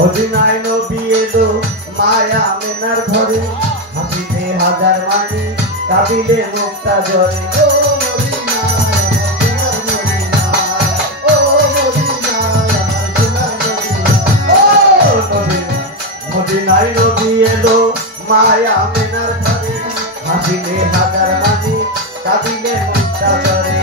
মদিনায় নবী এলো মায়া মেনার ঘরে হাসিতে হাজার মানি কাবিলে মুক্তা জরে মদিনায় নবী এলো মায়া মেনার ঘরে হাসিতে হাজার মানি কাবিলে মুক্তা জরে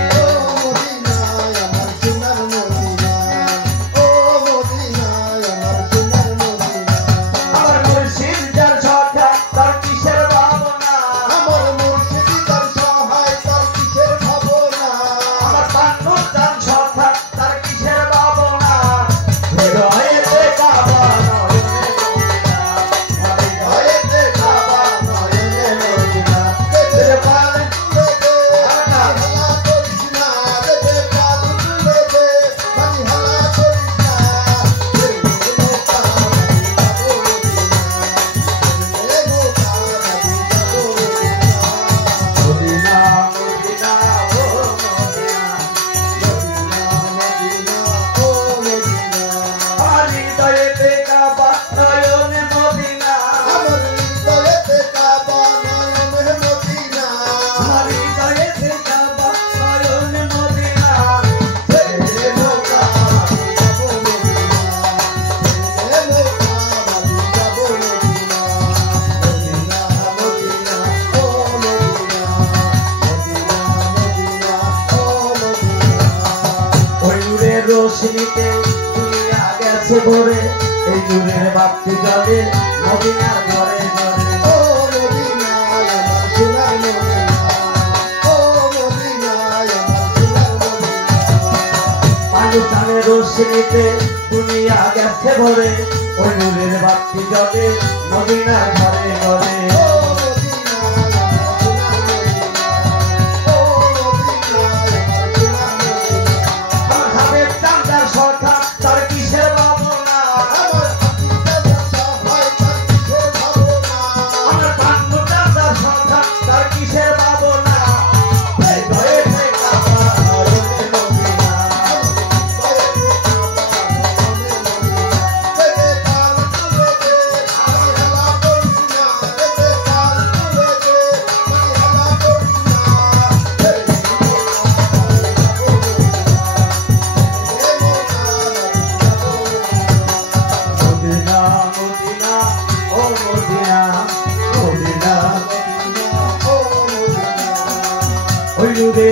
রোশনীতে দুনিয়া গেছে ভরে এই নূরের বাতি জ্বলে মদিনার ঘরে ঘরে ও মদিনায় আমার সোনার মদিনা ও মদিনায় আমার সোনার মদিনা পাকিস্তানের রোশনীতে দুনিয়া গেছে ভরে ওই নূরের বাতি জ্বলে মদিনার ঘরে ঘরে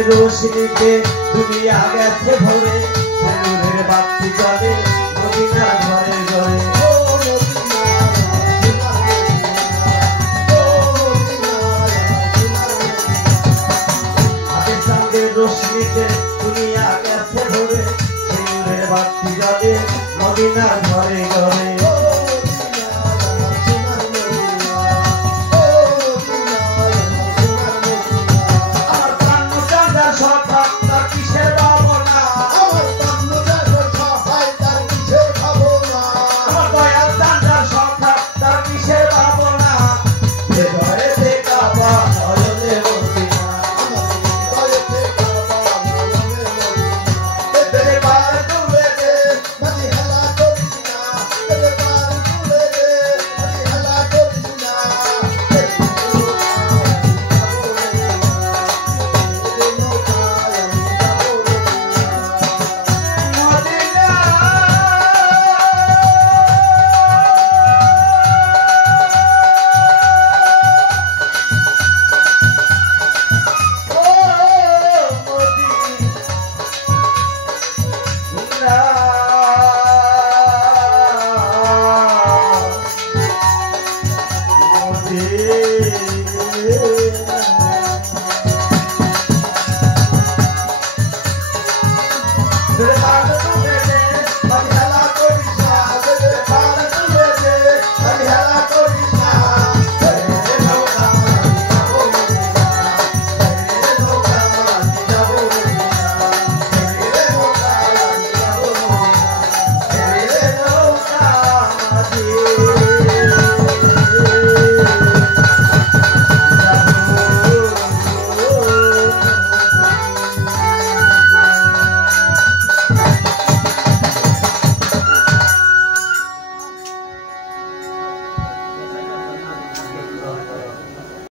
রোশনীতে দুনিয়া গেছে ভরে